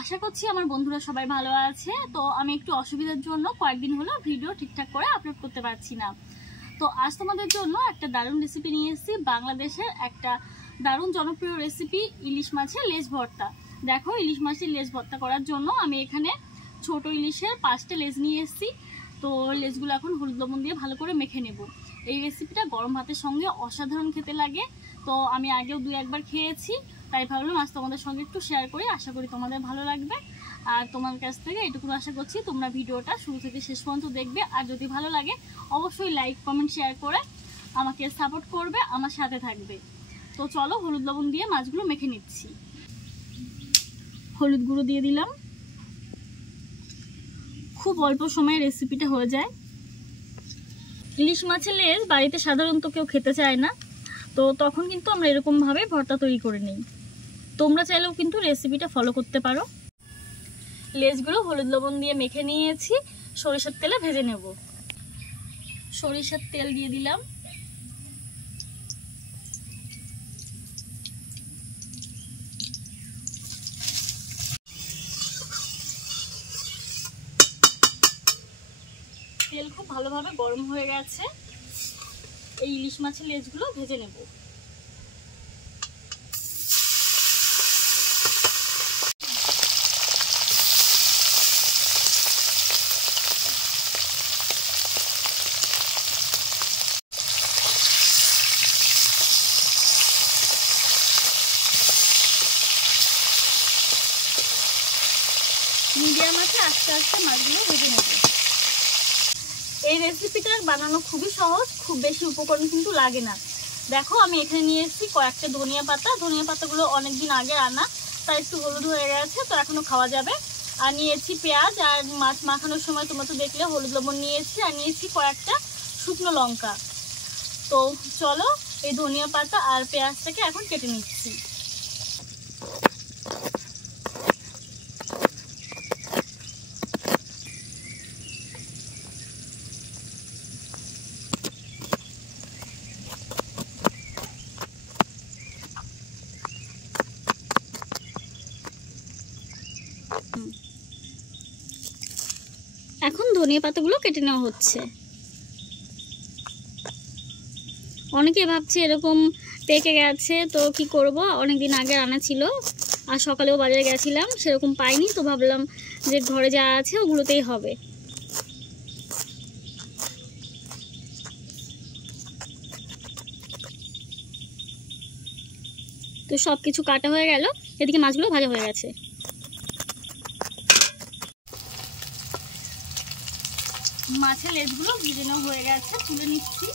আশা করছি আমার বন্ধুরা সবাই ভালো আছে। তো আমি একটু অসুবিধার জন্য কয়েকদিন হলো ভিডিও ঠিকঠাক করে আপলোড করতে পারছি না। তো আজ তোমাদের জন্য একটা দারুণ রেসিপি নিয়ে এসেছি, বাংলাদেশের একটা দারুণ জনপ্রিয় রেসিপি, ইলিশ মাছের লেজ ভর্তা। দেখো, ইলিশ মাছের লেজ ভর্তা করার জন্য আমি এখানে ছোট ইলিশের 5টা লেজ নিয়ে এসেছি। তো লেজগুলো এখন হলুদ লবণ দিয়ে ভালো করে মেখে নেব। এই রেসিপিটা গরম ভাতের সঙ্গে অসাধারণ খেতে লাগে। তো আমি আগেও 2-1বার খেয়েছি, তাই ভাবলাম আজ তোমাদের সঙ্গে একটু শেয়ার করি। আশা করি তোমাদের ভালো লাগবে। আর তোমার কাছ থেকে এটুকু আশা করছি তোমরা ভিডিওটা শুরু থেকে শেষ পর্যন্ত দেখবে। আর যদি ভালো লাগে অবশ্যই লাইক, কমেন্ট, শেয়ার করে আমাকে সাপোর্ট করবে, আমার সাথে থাকবে। তো চলো, হলুদ লবণ দিয়ে মাছগুলো মেখে নিচ্ছি। হলুদ গুঁড়ো দিয়ে দিলাম। খুব অল্প সময়ে রেসিপিটা হয়ে যায়। ইলিশ মাছের লেজ বাড়িতে সাধারণত কেউ খেতে চায় না, তো তখন কিন্তু আমরা এরকমভাবে ভর্তা তৈরি করে নিই। তোমরা চাইলেও কিন্তু রেসিপিটা ফলো করতে পারো। লেজগুলো হলুদ লবণ দিয়ে মেখে নিয়েছি, সরিষার তেলে ভেজে নেব। সরিষার তেল দিয়ে দিলাম। তেল খুব ভালোভাবে গরম হয়ে গেছে। এই ইলিশ মাছের লেজগুলো ভেজে নেব। মিডিয়াম আছে আস্তে আস্তে মাছগুলো ভেজে নেব। এই রেসিপিটা বানানো খুবই সহজ, খুব বেশি উপকরণ কিন্তু লাগে না। দেখো, আমি এখানে নিয়ে এসেছি কয়েকটা ধনিয়া পাতা। ধনিয়া পাতাগুলো অনেকদিন আগে আনা, তাই একটু হলুদ হয়ে গেছে, তো এখনো খাওয়া যাবে। আর নিয়েছি পেঁয়াজ, আর মাছ মাখানোর সময় তোমরা তো দেখলে হলুদ লবণ নিয়েছি। আর নিয়েছি কয়েকটা শুকনো লঙ্কা। তো চলো, এই ধনিয়া পাতা আর পেঁয়াজটাকে এখন কেটে নিচ্ছি। এখন ধনিয়া পাতাগুলো কেটে নেওয়া হচ্ছে। অনেকে ভাবছে এরকম পেকে গেছে, তো কি করব, অনেকদিন আগে আনা ছিল আর সকালেও বাজারে গেছিলাম, সেরকম পাইনি, তো ভাবলাম যে ঘরে যা আছে ওগুলোতেই হবে। তো সব কিছু কাটা হয়ে গেল, এদিকে মাছগুলো ভাজা হয়ে গেছে। মাছের লেজগুলো ভেজে নেওয়া হয়ে গেছে, তুলে নিচ্ছি।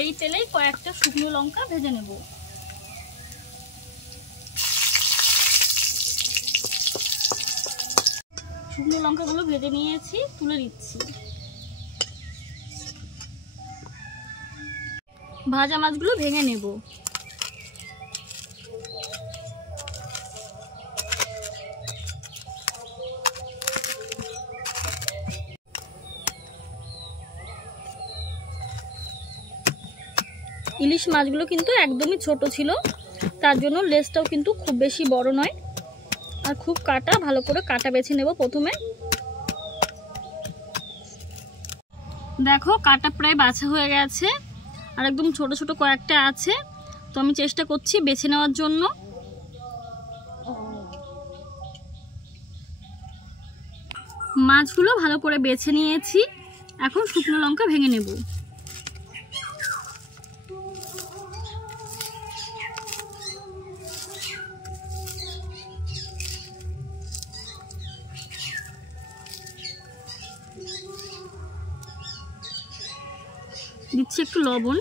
এই তেলেই কয়েকটা শুকনো লঙ্কা ভেজে নেব। শুকনো লঙ্কাগুলো ভেজে নিয়েছি, তুলে নিচ্ছি। ভাজা মাছগুলো ভেঙে নেব। ইলিশ মাছগুলো কিন্তু একদমই ছোট ছিল, তার জন্য লেজটাও কিন্তু খুব বেশি বড় নয়। আর খুব কাটা, ভালো করে কাটা বেছে নেব প্রথমে। দেখো, কাটা প্রায় বাছা হয়ে গেছে, আর একদম ছোট ছোট কয়েকটা আছে, তো আমি চেষ্টা করছি বেছে নেওয়ার জন্য। মাছগুলো ভালো করে বেছে নিয়েছি, এখন শুকনো লঙ্কা ভেঙে নেব। দিচ্ছি একটু লবণ।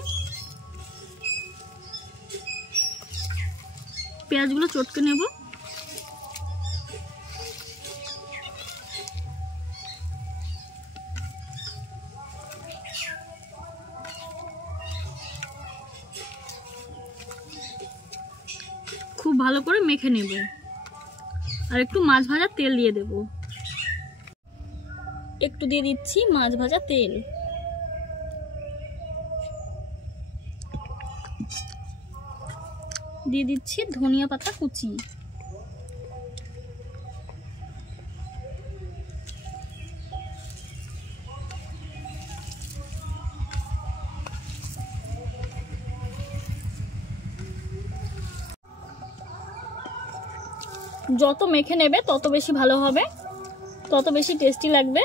পেঁয়াজগুলো চটকে নেব। খুব ভালো করে মেখে নেব। আর একটু মাছ ভাজা তেল দিয়ে দেব। একটু দিয়ে দিচ্ছি মাছ ভাজা তেল। দিয়ে দিচ্ছি ধনিয়া পাতা কুচি। যত মেখে নেবে তত বেশি ভালো হবে, তত বেশি টেস্টি লাগবে।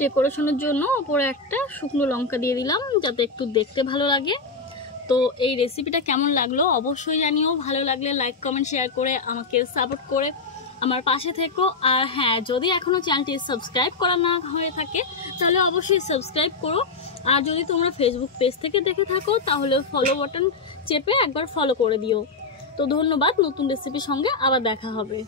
ডেকোরেশনের জন্য উপরে একটা শুকনো লঙ্কা দিয়ে দিলাম যাতে একটু দেখতে ভালো লাগে। তো এই রেসিপিটা কেমন লাগলো অবশ্যই জানিও। ভালো লাগলে লাইক কমেন্ট শেয়ার করে আমাকে সাপোর্ট করে আমার পাশে থেকো। আর হ্যাঁ, যদি এখনও চ্যানেলটি সাবস্ক্রাইব করা না হয়ে থাকে তাহলে অবশ্যই সাবস্ক্রাইব করো। আর যদি তোমরা ফেসবুক পেজ থেকে দেখে থাকো তাহলে ফলো বাটন চেপে একবার ফলো করে দিও। তো ধন্যবাদ, নতুন রেসিপির সঙ্গে আবার দেখা হবে।